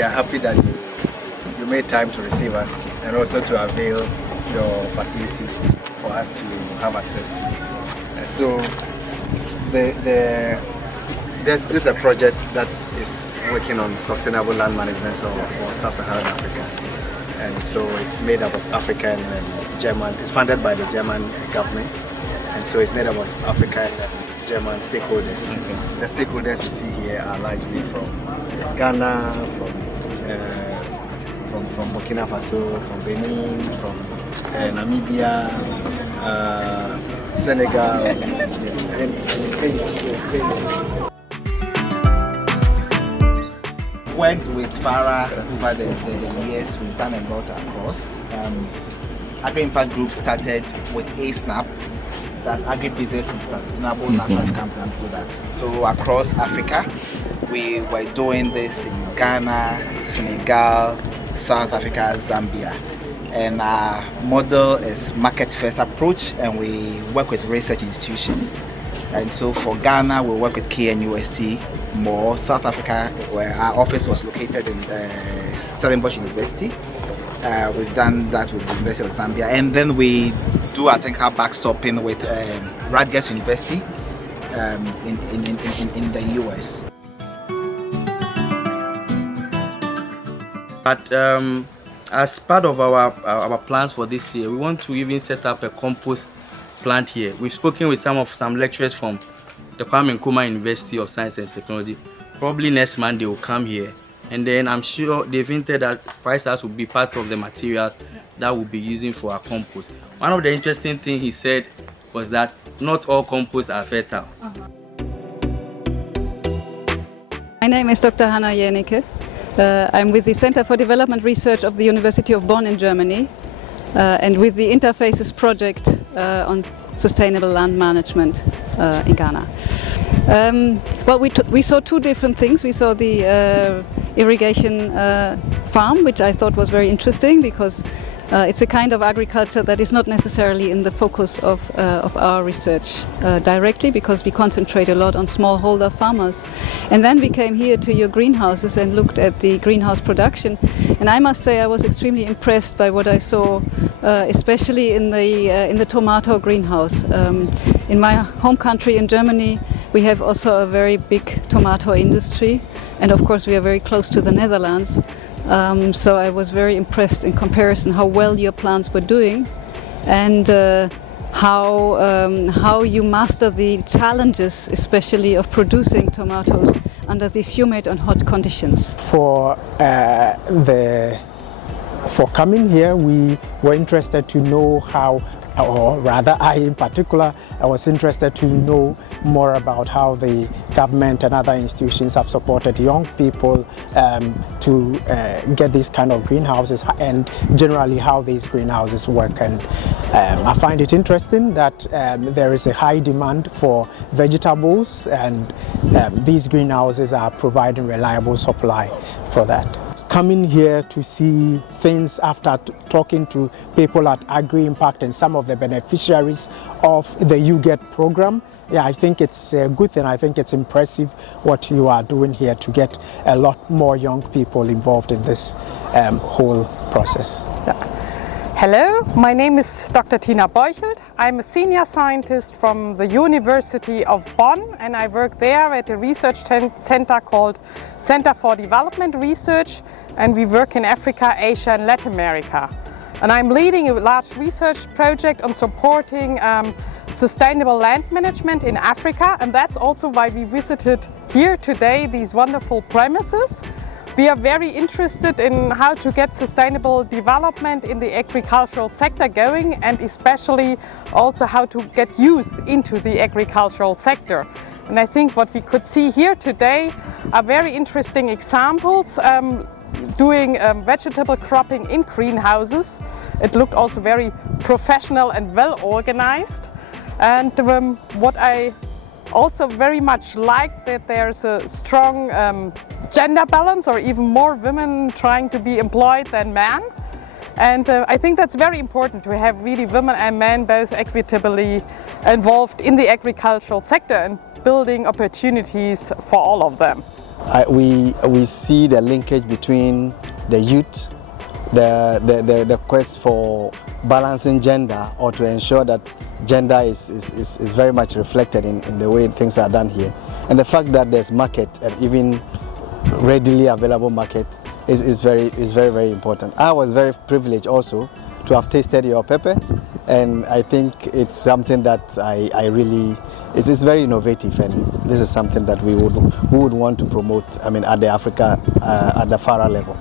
we are happy that you made time to receive us and also to avail your facility for us to have access to. So this is a project that is working on sustainable land management for Sub-Saharan Africa. And so it's made up of African and German. It's funded by the German government. And so it's made up of African and German stakeholders. The stakeholders you see here are largely from Ghana, from Burkina Faso, from Benin, from Namibia, Senegal, Worked with FARA over the years. We've done a lot across. Agri-Impact Group started with ASNAP, that's Agribusiness and Sustainable Natural Campaign Products. So across Africa, we were doing this in Ghana, Senegal, South Africa, Zambia. And our model is market-first approach, and we work with research institutions. And so for Ghana, we work with KNUST, more South Africa, where our office was located in Stellenbosch University. We've done that with the University of Zambia, and then we do our backstopping with Rutgers University in the US. But as part of our plans for this year, we want to even set up a compost plant here. We've spoken with some lecturers from the Kwame Nkrumah University of Science and Technology. Probably next month they will come here, and then I'm sure they've hinted that prices will be part of the materials that we'll be using for our compost. One of the interesting things he said was that not all composts are fertile. My name is Dr. Hanna Jänicke. I'm with the Center for Development Research of the University of Bonn in Germany, and with the INTERFACES Project on sustainable land management in Ghana. Well, we saw two different things. We saw the irrigation farm, which I thought was very interesting because it's a kind of agriculture that is not necessarily in the focus of our research directly, because we concentrate a lot on smallholder farmers. And then we came here to your greenhouses and looked at the greenhouse production. And I must say I was extremely impressed by what I saw, especially in the tomato greenhouse. In my home country in Germany, we have also a very big tomato industry. And of course we are very close to the Netherlands. So I was very impressed in comparison how well your plants were doing, and how you master the challenges, especially of producing tomatoes under these humid and hot conditions. For coming here, we were interested to know how, or rather I in particular, I was interested to know more about how the government and other institutions have supported young people to get these kind of greenhouses, and generally how these greenhouses work. And I find it interesting that there is a high demand for vegetables, and these greenhouses are providing reliable supply for that. Coming here to see things after talking to people at Agri-Impact and some of the beneficiaries of the YouGet program, yeah, I think it's a good thing. I think it's impressive what you are doing here to get a lot more young people involved in this whole process. Yeah. Hello, my name is Dr. Tina Beuchelt. I'm a senior scientist from the University of Bonn, and I work there at a research center called Center for Development Research, and we work in Africa, Asia and Latin America. And I'm leading a large research project on supporting sustainable land management in Africa, and that's also why we visited here today these wonderful premises. We are very interested in how to get sustainable development in the agricultural sector going, and especially also how to get youth into the agricultural sector. And I think what we could see here today are very interesting examples doing vegetable cropping in greenhouses. It looked also very professional and well organized. And what I also very much like, that there's a strong gender balance, or even more women trying to be employed than men. And I think that's very important to have really women and men both equitably involved in the agricultural sector and building opportunities for all of them. we see the linkage between the youth, the quest for balancing gender, or to ensure that gender is very much reflected in the way things are done here. And the fact that there's market, and even readily available market, is very, very important. I was very privileged also to have tasted your pepper, and I think it's something that I really, it's very innovative, and this is something that we would want to promote, I mean, at the FARA level.